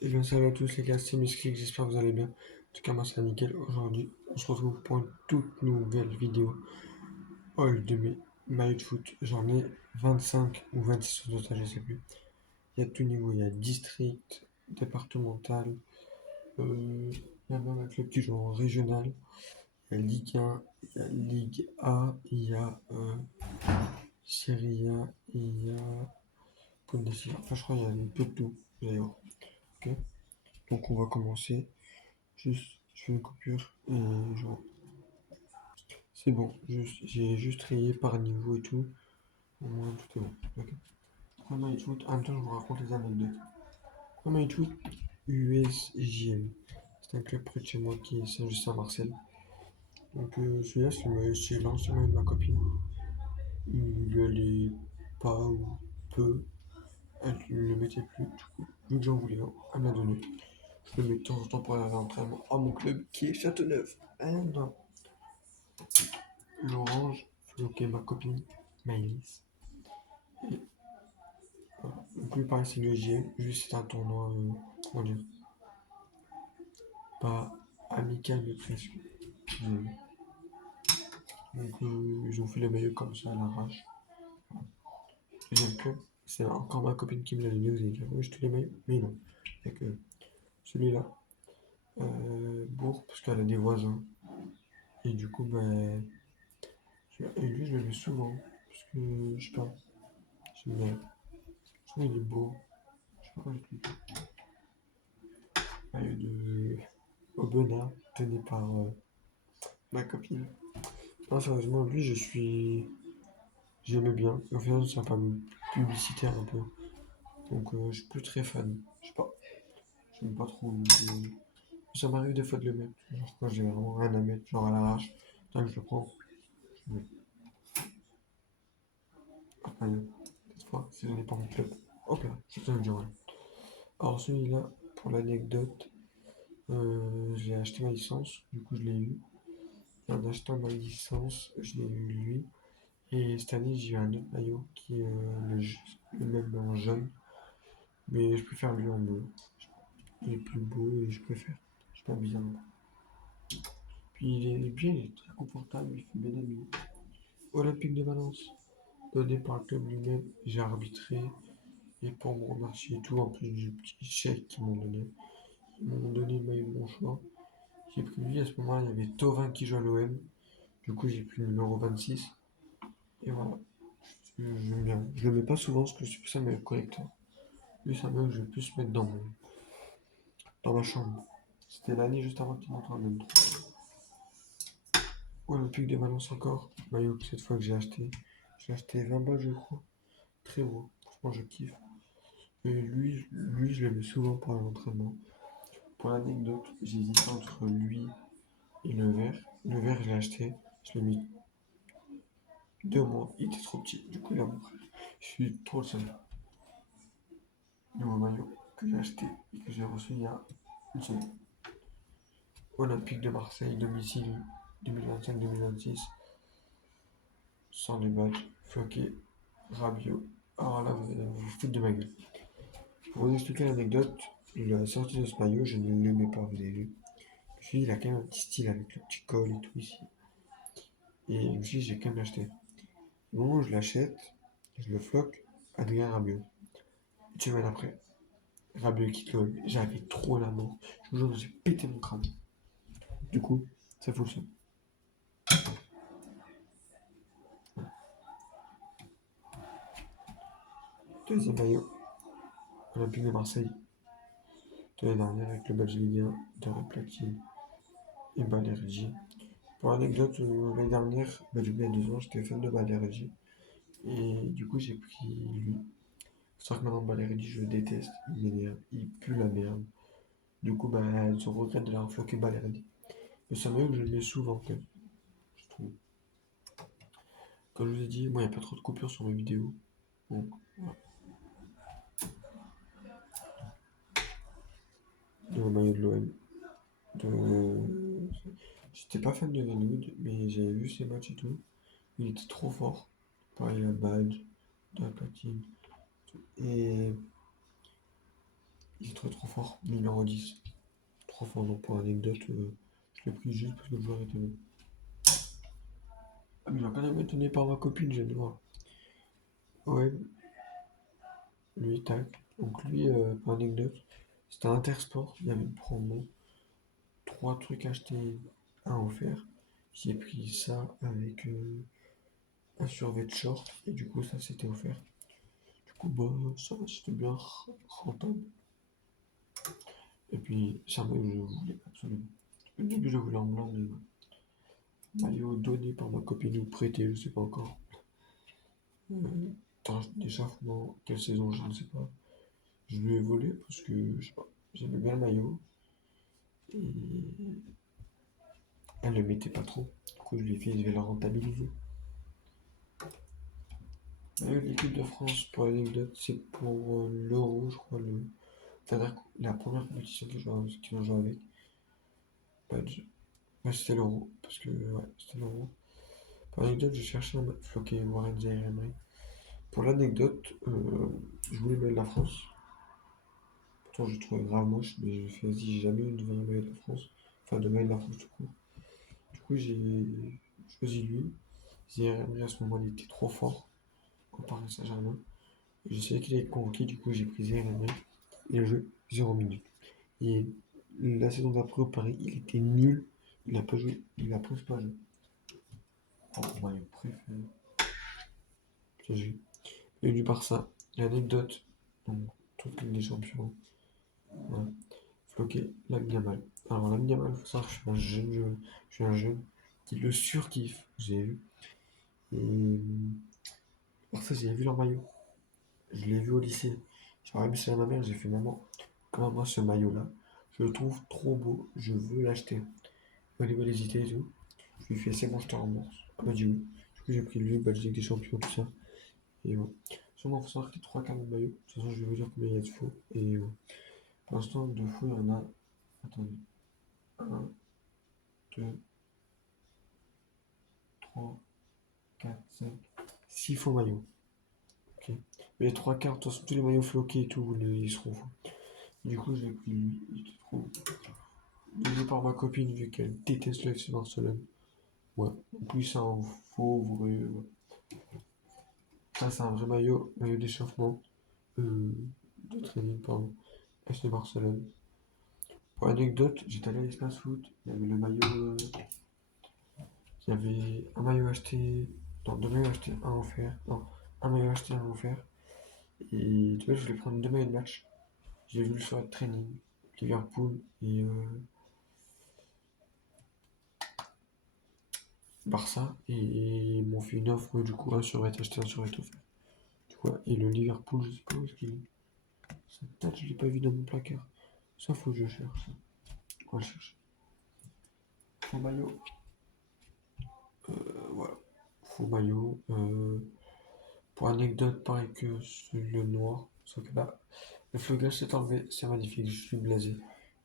Eh bien, salut à tous les gars, c'est Misklik, j'espère que vous allez bien. En tout cas, moi, c'est nickel. Aujourd'hui, on se retrouve pour une toute nouvelle vidéo haul de mes maillots de foot. J'en ai 25 ou 26 au total, je sais plus. Il y a tout niveau, il y a district, départemental, il y a même un club qui joue en régional, il y a Ligue 1, il y a Ligue A, il y a Serie A, il y a Bundesliga. Enfin, je crois qu'il y a un peu de tout, d'ailleurs. Ok. Donc, on va commencer. Juste, je fais une coupure et je... C'est bon, j'ai juste trié par niveau et tout. Au moins, tout est bon. Ok. Premier foot, en même temps, je vous raconte les anecdotes. Premier foot, USJM. C'est un club près de chez moi qui est Saint-Just-Saint-Marcel. Donc, celui-là, c'est l'ancien maillot de ma copine. Il allait pas ou peu. Elle ne le mettait plus. Du coup, vu que j'en voulais un, elle me l'a donné. Je le mets de temps en temps pour aller à l'entraînement à mon club qui est Châteauneuf. Hein, non. L'orange, floqué ma copine, Maëlys. Et voilà. Donc lui pareil c'est le JM, juste c'est un tournoi, comment dire, pas amical mais presque. Donc ils ont fait le maillot comme ça à l'arrache. Deuxième club, c'est encore ma copine qui me l'a donné, vous avez dit oui je te les maillots, mais non. Avec celui-là, Bourg, parce qu'elle a des voisins. Et du coup et lui je le mets souvent, parce que je sais pas, j'aime bien. Je trouve il est beau, je sais pas quoi je dis. Maillot de Aubenas, tenu par ma copine. Non, sérieusement, lui, j'aimais bien. Et au final, c'est un peu publicitaire un peu. Donc, je suis plus très fan. Je sais pas. J'aime pas trop. Ça m'arrive des fois de le mettre. Genre, quand j'ai vraiment rien à mettre, genre à l'arrache. Tant que je le prends, je le mets. Après, cette fois, si je n'ai pas mon club. Hop là, c'est ça le dire. Alors, celui-là, pour l'anecdote, j'ai acheté ma licence. Du coup, je l'ai eu. Et en achetant ma licence, je l'ai eu lui. Et cette année, j'ai eu un autre maillot qui est le même en jaune, mais je préfère lui en bleu. Il est plus beau et je préfère. Je sais pas bizarre. Puis il est très confortable, il fait bien ami. Olympique de Valence, donné par le club lui-même, j'ai arbitré. Et pour me remercier et tout, en plus du petit chèque qu'ils m'ont donné, ils m'ont donné le maillot de mon choix. J'ai pris lui, à ce moment-là, il y avait Tovin qui joue à l'OM. Du coup, j'ai pris le numéro 26. Et voilà, j'aime bien. Je le mets pas souvent parce que je suis plus un meilleur collecteur. Lui, c'est un maillot que je vais plus mettre dans ma chambre. C'était l'année juste avant qu'il monte en M3. Olympique de Valence encore. Maillot que cette fois que j'ai acheté. J'ai acheté 20 balles, je crois. Très beau. Franchement, je kiffe. Et lui, je le mets souvent pour l'entraînement. Pour l'anecdote, j'ai hésité entre lui et le vert. Le vert, je l'ai acheté. Je l'ai mis 2 mois. Il était trop petit. Du coup, il a mon frère. Je suis trop le seul. Nouveau maillot que j'ai acheté et que j'ai reçu il y a une semaine. Olympique de Marseille, domicile 2025-2026. Sans les badges, floqué, Rabiot. Alors là, vous allez vous foutre de ma gueule. Pour vous expliquer l'anecdote, la sortie de ce maillot, je ne l'aimais pas, vous avez vu. Je me suis dit, il a quand même un petit style avec le petit col et tout ici. Et je me suis dit, j'ai quand même l'acheté. Au moment où je l'achète, je le floque, Adrien Rabiot. Une semaine après, Rabiot quitte l'OM. J'avais trop la mort. Je vous jure, j'ai pété mon crâne. Du coup, ça fout le seum. Deuxième maillot, Olympique de Marseille. De l'année dernière avec le badge Ligue 1, de platine et Balerji. Pour l'anecdote, l'année dernière, du coup il y a 2 ans, j'étais fan de Balerji. Et du coup, j'ai pris lui. C'est vrai que maintenant, Balerji, je le déteste. Il m'énerve. Il pue la merde. Du coup, je regrette de l'avoir floqué Balerji. Mais c'est un maillot que je le mets souvent, quand même, je trouve. Comme je vous ai dit, moi, il n'y a pas trop de coupures sur mes vidéos. Donc, voilà. Le maillot de l'OM. De... J'étais pas fan de Greenwood, mais j'avais vu ses matchs et tout. Il était trop fort. Pareil, la badge, de la platine. Et il est trop fort, numéro 10. Trop fort, donc pour anecdote, je l'ai pris juste parce que le joueur était bon. Ah, mais j'ai quand même étonné par ma copine, je viens de voir. Ouais, lui, tac. Donc lui, pour anecdote, c'était Intersport, il y avait une promo. 3 trucs achetés, un offert. J'ai pris ça avec un survêt de short, et du coup, ça c'était offert. Du coup, bah, ça c'était bien rentable. Et puis, c'est un maillot que je voulais absolument. Au début, je voulais en blanc, mais maillot donné par ma copine ou prêté, je sais pas encore. D'échauffement, quelle saison, je ne sais pas. Je lui ai volé parce que, je sais pas, j'aimais bien le maillot. Et elle le mettait pas trop. Du coup, je lui ai fait, je vais la rentabiliser. L'équipe de France, pour l'anecdote, c'est pour l'Euro, je crois, c'est-à-dire la première compétition qu'ils ont joué avec. Pas de... Ouais, c'était l'Euro, parce que, ouais, c'était l'Euro. Pour l'anecdote, j'ai cherché un floqué Warren Zaïre-Emery. Pour l'anecdote, je voulais mettre la France. Pourtant, je trouvais grave moche, mais je fais, vas-y, j'ai jamais eu de vrai maillot de la France. Enfin, de maillot de la France tout court. Du coup, j'ai choisi lui. Zaïre-Emery, à ce moment, il était trop fort au Paris Saint-Germain. Je savais qu'il allait être convoqué, du coup, j'ai pris Zaïre-Emery. Il a joué 0 minutes. Et la saison d'après au Paris, il était nul. Il n'a pas joué. Il a presque pas joué. Oh, ouais, préféré. J'ai vu. Et du Barça, l'anecdote. Donc, toute Ligue des Champions. Voilà. Floqué, Lamine Yamal. Alors, Lamine Yamal, il faut savoir que je suis un jeune qui le surkiffe. J'ai vu. Et pour ça, j'ai vu leur maillot. Je l'ai vu au lycée. J'ai même chez ma mère, j'ai fait maman. Comment moi, ce maillot-là, je le trouve trop beau. Je veux l'acheter. Au niveau des idées et tout. Je lui ai fait, c'est bon, je te rembourse. Elle m'a dit oui. Du coup, j'ai pris lui, Belgique des champions, tout ça. Et ouais. Sûrement, il faut savoir que les 3 quarts de maillot. De toute façon, je vais vous dire combien il y a de faux. Et ouais. Pour l'instant, de faux, il y en a. Attendez. Un, 2, 3, 4, 5, 6 faux maillots. Ok. Mais les 3 quarts, de toute façon, tous les maillots floqués et tout, ils seront faux. Du coup, je l'ai pris lui. Il était trop. Doublé par ma copine, vu qu'elle déteste le FC Barcelone. Ouais. En plus, c'est un faux, vrai. Ouais. Ça, c'est un vrai maillot, maillot d'échauffement. De training, pardon. FC Barcelone. Pour anecdote, j'étais allé à l'espace foot, il y avait le maillot. Il y avait un maillot acheté. Non, 2 maillots achetés, un offert. Non, un maillot acheté, un offert. Et tu vois, je voulais prendre 2 maillots de match. J'ai vu le soir de training, Liverpool et Barça. Et ils m'ont fait une offre, du coup, un survêt acheté, un survêt offert. Tu vois, et le Liverpool, je sais pas où est-ce qu'il est. Sa tête, je l'ai pas vu dans mon placard. Ça, faut que je cherche. On va le chercher. Faux maillot. Voilà. Faux maillot. Pour anecdote, pareil que le noir. Sauf que là, le flocage s'est enlevé. C'est magnifique. Je suis blasé.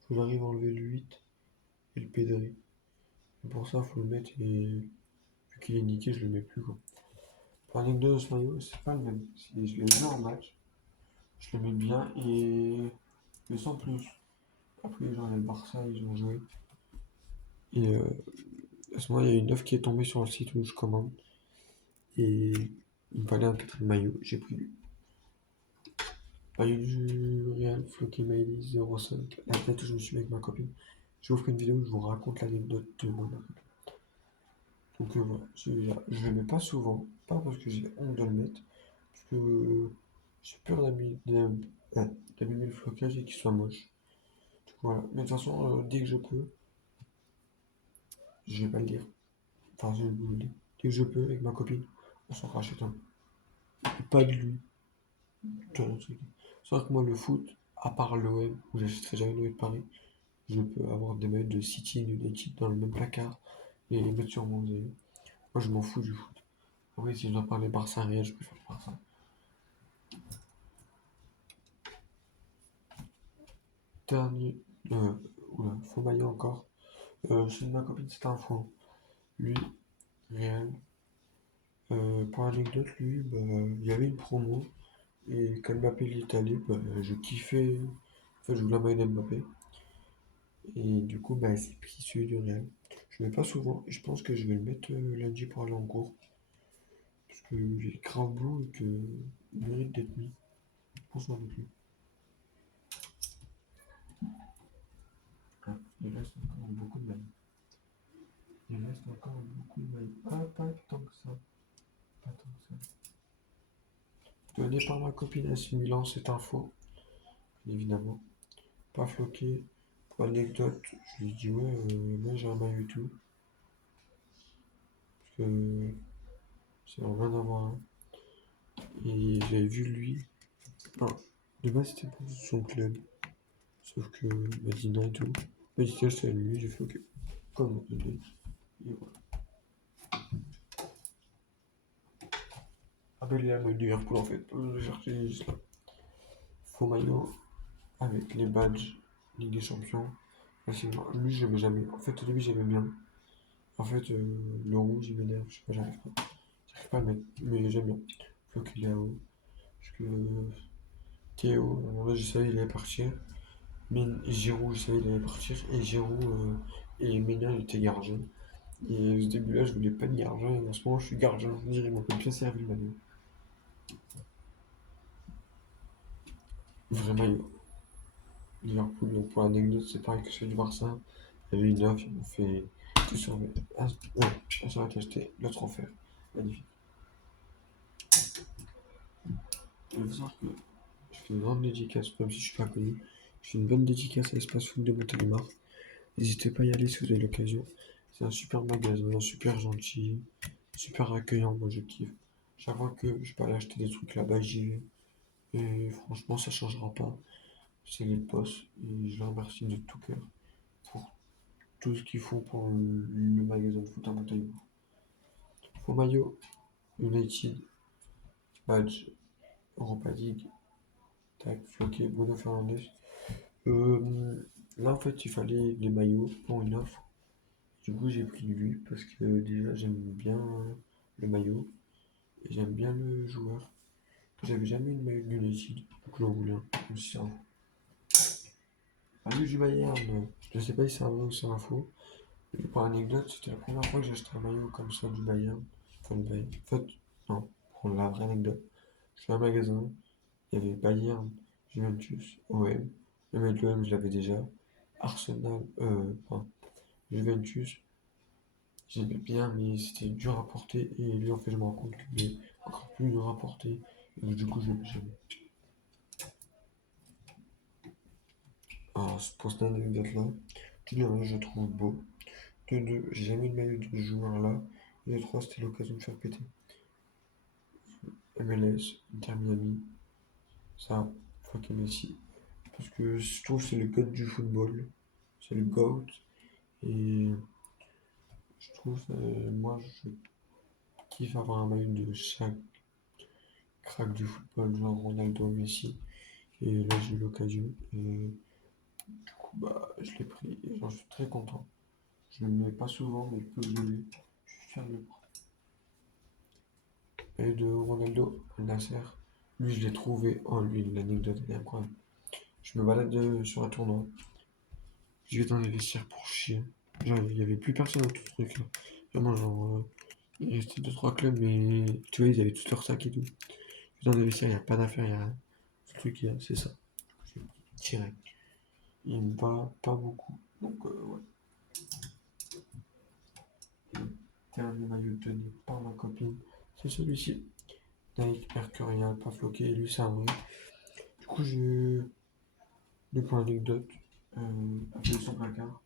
Faut que j'arrive à enlever le 8 et le pédri. Et pour ça, faut le mettre et vu qu'il est niqué, je le mets plus quoi. Pour anecdote de ce maillot, c'est pas le même. Je l'ai vu en match. Je le mets bien et mais sans plus. Après, genre, le Barça, ils ont joué. Et à ce moment, il y a une offre qui est tombée sur le site où je commande. Et il me fallait un 4 maillot. J'ai pris lui. Maillot du Real, Floki Maïli 05. La tête où je me suis mis avec ma copine. Je vous ferai une vidéo où je vous raconte l'anecdote de mon copine. Donc voilà, celui-là, je le mets pas souvent. Pas parce que j'ai honte de le mettre. Parce que j'ai peur d'abîmer le flocage et qu'il soit moche. Donc, voilà. Mais de toute façon, dès que je peux, je vais pas le dire. Enfin, je vais vous le dire. Dès que je peux, avec ma copine, on s'en rachète un. Et pas de lui. C'est vrai que moi, le foot, à part l'OM, où j'achèterai jamais le maillot de Paris, je peux avoir des maillots de City et United dans le même placard et les mettre sur mon zéro. Moi, je m'en fous du foot. Après, si je dois parler Barça Real, je préfère le Barça. Dernier, oula, faux maillot encore. Celui de ma copine, c'était un faux. Lui, Real. Pour anecdote, lui, bah, il y avait une promo. Et quand Mbappé il est allé, bah, je kiffais. Enfin, je voulais un maillot d'Mbappé. Et du coup, bah, c'est pris celui du Real. Je le mets pas souvent et je pense que je vais le mettre lundi pour aller en cours. Parce que j'ai grave beau et que il mérite d'être mis. Franchement, avec lui. Ah, il reste encore beaucoup de maillots. Il reste encore beaucoup de maillots. Ah, pas tant que ça. Pas tant que ça. Donné par ma copine AC Milan cette info, bien évidemment. Pas floqué. Pour anecdote, je lui dis ouais, moi j'ai un maillot et tout. Parce que c'est en rien d'avoir un. Et j'avais vu lui. Enfin, de base c'était pour son club. Sauf que Medina et tout. Medina c'est à lui, j'ai fait ok. Comme on dit. Et voilà. Ah ben il est à Liverpool en fait. Je cherchais juste là. Faux maillot avec les badges Ligue des Champions. Facilement. Lui j'aimais jamais. En fait au début j'aimais bien. En fait le rouge il m'énerve. Je sais pas, j'arrive pas. J'arrive pas à le mettre. Mais j'aime bien. Faut qu'il est haut. Parce que Théo, là je savais il allait partir. Mais Giroud, je savais il allait partir. Et Giroud et Ménien il était gardien. Et au début là je voulais pas de gardien. Et en ce moment je suis gardien. Je dirais, il m'a bien servi le maillot. Vrai maillot. Liverpool, donc pour l'anecdote, c'est pareil que celui du Barça. Il y avait une offre, ils m'ont fait tout sur ouais, un sur acheté, l'autre offert. Magnifique. Il faut savoir que je fais une grande dédicace, même si je suis pas connu. Je fais une bonne dédicace à l'Espace Foot de Montélimar. N'hésitez pas à y aller si vous avez l'occasion. C'est un super magasin, super gentil, super accueillant, moi je kiffe. Chaque fois que je peux aller acheter des trucs là-bas, j'y vais. Et franchement, ça changera pas. C'est les boss. Et je les remercie de tout cœur pour tout ce qu'ils font pour le magasin de foot à Montélimar. Faux maillot, United, badge, Europa League, tac, floqué, Bruno Fernandes. Là, en fait, il fallait les maillots pour une offre. Du coup, j'ai pris lui parce que déjà, j'aime bien le maillot et j'aime bien le joueur. J'avais jamais eu de maillot de United, donc j'en voulais un. Comme si c'est un. Maillot du Bayern, je sais pas si c'est un vrai ou c'est un faux. Et pour l'anecdote, c'était la première fois que j'ai acheté un maillot comme ça du Bayern. Enfin, du Bayern. En fait, non, pour la vraie anecdote. Je suis à un magasin, il y avait Bayern, Juventus, OM. Le mec de l'OM, je l'avais déjà. Arsenal, enfin, Juventus, j'aimais bien, mais c'était dur à porter. Et lui, en fait, je me rends compte qu'il est encore plus dur à porter. Et du coup, je l'aime jamais. Alors, pour cette anecdote-là, tout le reste, je le trouve beau. De deux, j'ai jamais eu de maillot de ce joueur-là. Et de trois, c'était l'occasion de faire péter. MLS, Inter Miami, ça, fuck Messi. Parce que je trouve que c'est le GOAT du football. C'est le GOAT. Et je trouve, moi, je kiffe avoir un maillot de chaque crack du football, genre Ronaldo, Messi. Et là, j'ai eu l'occasion. Et du coup, bah, je l'ai pris et j'en suis très content. Je le mets pas souvent, mais peu que je l'ai, je suis fier de le prendre. Et de Ronaldo, Al Nasser, lui, je l'ai trouvé. Oh, lui, l'anecdote est incroyable. Je me balade sur un tournoi. Je vais dans les vestiaires pour chier. Genre, il y avait plus personne dans tout ce truc là. Vraiment, genre, il restait deux trois clubs, mais tu vois, ils avaient tous leur sac et tout. Dans les vestiaires, il n'y a pas d'affaires, il y a rien. Ce truc, c'est ça. J'ai tiré. Il me va pas beaucoup. Donc, ouais. Le dernier maillot donné par ma copine, c'est celui-ci. Nike Mercurial, pas floqué. Et lui, c'est un vrai. Du coup, j'ai deux points anecdotes. Appelé son placard.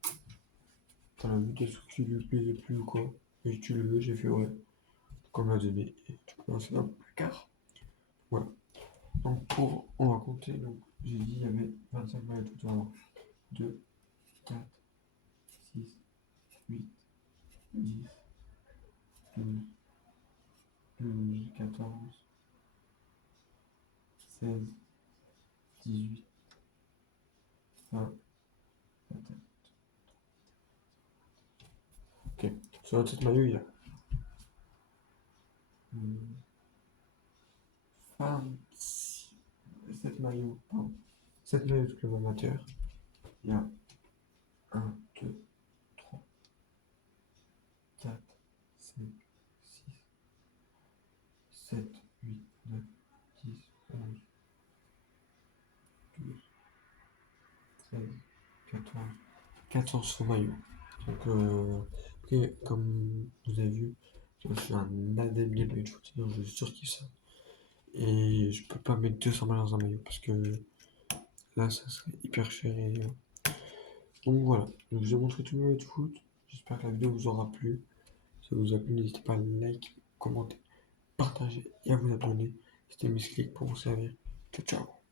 T'as vu des trucs qui lui plaisaient plus ou quoi? Et tu le veux, j'ai fait ouais. Comme l'a donné. Et du coup, c'est dans le placard. Voilà. Donc, on va compter. Donc, j'ai dit, il y avait 25 maillots tout à l'heure. 2, 4, 6, 8, 10, 12, 12, 14, 16, 18, 20, 21. Ok. Sur la tête maillot, il y a 27 maillots. Pardon. 7 maillots de club amateur. Il y a 1, 2, 3, 4, 5, 6, 7, 8, 9, 10, 11, 12, 13, 14, 14 faux maillots. Donc, après, comme vous avez vu, je suis un adepte des maillots de foot, donc je surkiffe ça. Et je peux pas mettre 200 balles dans un maillot parce que là, ça serait hyper cher. Donc voilà, je vous ai montré tous mes maillots de foot. J'espère que la vidéo vous aura plu. Si ça vous a plu, n'hésitez pas à liker, commenter, partager et à vous abonner. C'était Miss Click pour vous servir. Ciao, ciao.